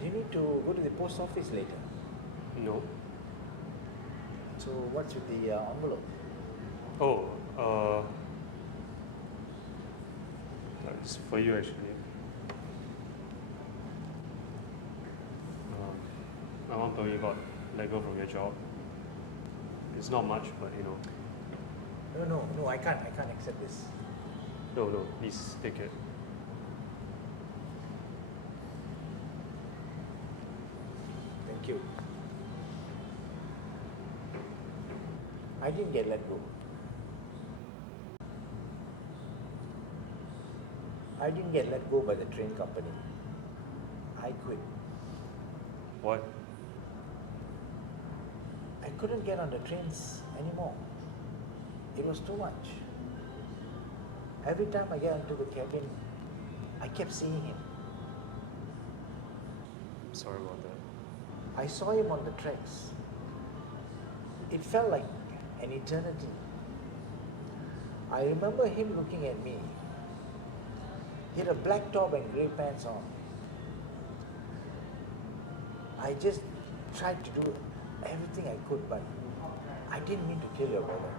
Do you need to go to the post office later? No. So what's with the envelope? Oh, it's for you actually. My mom told me you got let go from your job. It's not much, but you know. No, I can't accept this. No, please take it. Thank you. I didn't get let go. I didn't get let go by the train company. I quit. What? I couldn't get on the trains anymore. It was too much. Every time I get into the cabin, I kept seeing him. Sorry about that. I saw him on the tracks. It felt like an eternity. I remember him looking at me. He had a black top and grey pants on. I just tried to do everything I could, but I didn't mean to kill your brother.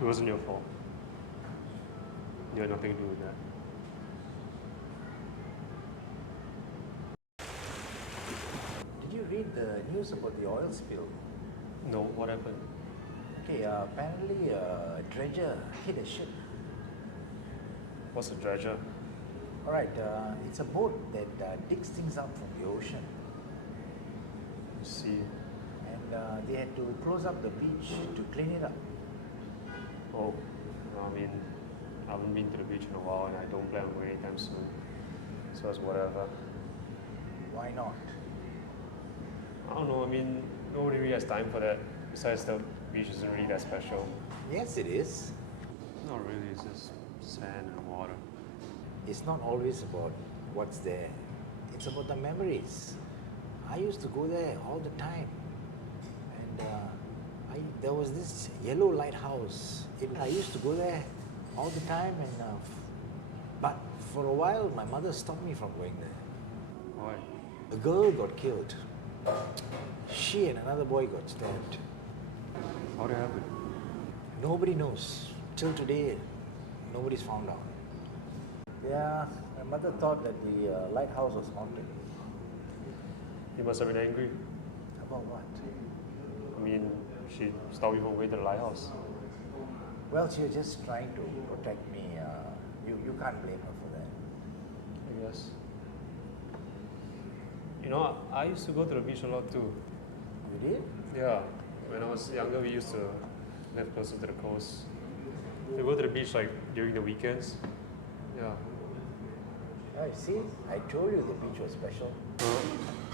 It wasn't your fault. You had nothing to do with that. Did you read the news about the oil spill? No, what happened? Okay, apparently a dredger hit a ship. What's a dredger? Alright, it's a boat that digs things up from the ocean. I see. And they had to close up the beach to clean it up. Oh, I mean, I haven't been to the beach in a while and I don't plan on going anytime soon. So it's whatever. Why not? I don't know, I mean, nobody really has time for that. Besides, the beach isn't really that special. Yes, it is. Not really, it's just sand and water. It's not always about what's there. It's about the memories. I used to go there all the time. And there was this yellow lighthouse. I used to go there all the time, but for a while my mother stopped me from going there. Why? A girl got killed. She and another boy got stabbed. How'd it happen? Nobody knows. Till today, nobody's found out. Yeah, my mother thought that the lighthouse was haunted. You must have been angry. About what? I mean, she stopped you from going to the lighthouse. Well, she was just trying to protect me. You can't blame her for that. I guess. You know, I used to go to the beach a lot too. You did? Yeah, when I was younger, we used to live closer to the coast. We go to the beach like during the weekends. Yeah. I see. I told you the beach was special.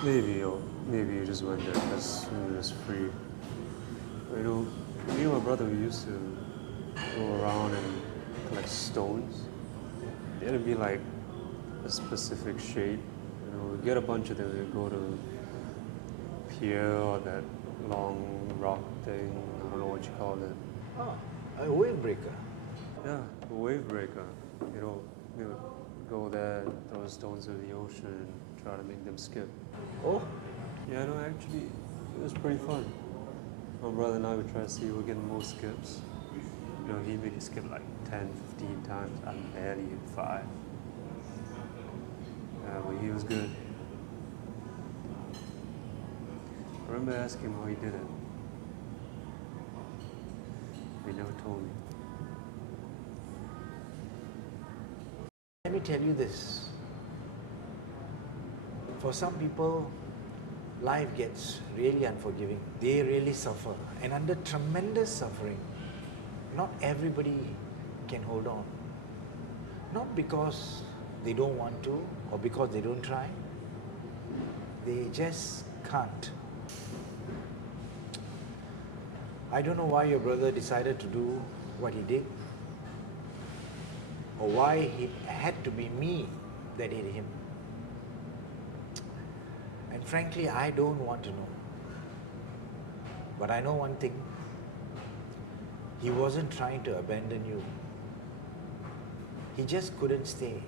Maybe you just went there because it was free. You know, me and my brother, we used to go around and collect stones. They had to be like a specific shape. You know, we get a bunch of them. We go to pier or that long rock thing. I don't know what you call it. Oh, a wave breaker. Yeah, a wave breaker. You know, we would go there, throw stones into the ocean, and try to make them skip. Oh, Yeah, no, actually, it was pretty fun. My brother and I would try to see who would get the most skips. You know, he made it skip like 10, 15 times. I barely hit 5. Yeah, but he was good. I remember asking him how he did it. He never told me. let me tell you this. For some people, life gets really unforgiving. They really suffer. And under tremendous suffering, not everybody can hold on. Not because they don't want to or because they don't try. They just can't. I don't know why your brother decided to do what he did, or why it had to be me that hit him. And frankly, I don't want to know. But I know one thing. He wasn't trying to abandon you. He just couldn't stay.